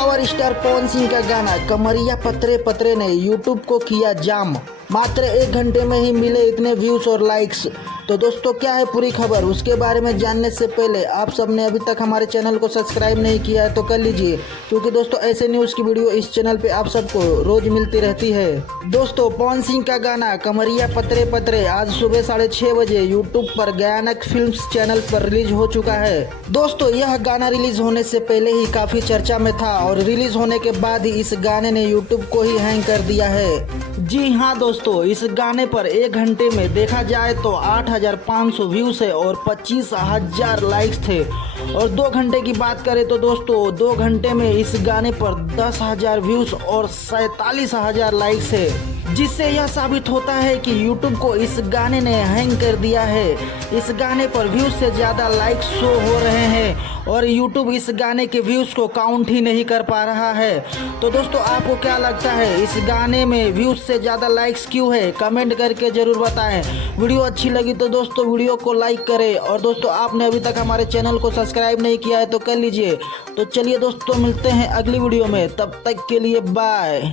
Power star Pawan Singh का गाना कमरिया पतरे पतरे ने यूट्यूब को किया जाम। मात्र 1 घंटे में ही मिले इतने व्यूज और लाइक्स। तो दोस्तों क्या है पूरी खबर, उसके बारे में जानने से पहले आप सबने अभी तक हमारे चैनल को सब्सक्राइब नहीं किया है तो कर लीजिए, क्योंकि दोस्तों ऐसे न्यूज़ की वीडियो इस चैनल पे आप सबको रोज मिलती रहती है। दोस्तों पवन सिंह का गाना कमरिया पतरे पतरे आज सुबह 6:30 बजे यूट्यूब पर गयानक फिल्म्स चैनल पर रिलीज हो चुका है। दोस्तों यह गाना रिलीज होने से पहले ही काफी चर्चा में था और रिलीज होने के बाद ही इस गाने ने यूट्यूब को ही हैंग कर दिया है। जी हाँ दोस्तों, इस गाने पर 1 घंटे में देखा जाए तो 8,500 व्यूज है और 25,000 लाइक्स थे। और 2 घंटे की बात करें तो दोस्तों 2 घंटे में इस गाने पर 10,000 व्यूज और 47,000 लाइक्स है, जिससे यह साबित होता है कि YouTube को इस गाने ने हैंग कर दिया है। इस गाने पर व्यूज से ज़्यादा लाइक्स शो हो रहे हैं और YouTube इस गाने के व्यूज को काउंट ही नहीं कर पा रहा है। तो दोस्तों आपको क्या लगता है, इस गाने में व्यूज से ज़्यादा लाइक्स क्यों है? कमेंट करके ज़रूर बताएं। वीडियो अच्छी लगी तो दोस्तों वीडियो को लाइक करें और दोस्तों आपने अभी तक हमारे चैनल को सब्सक्राइब नहीं किया है तो कर लीजिए। तो चलिए दोस्तों मिलते हैं अगली वीडियो में, तब तक के लिए बाय।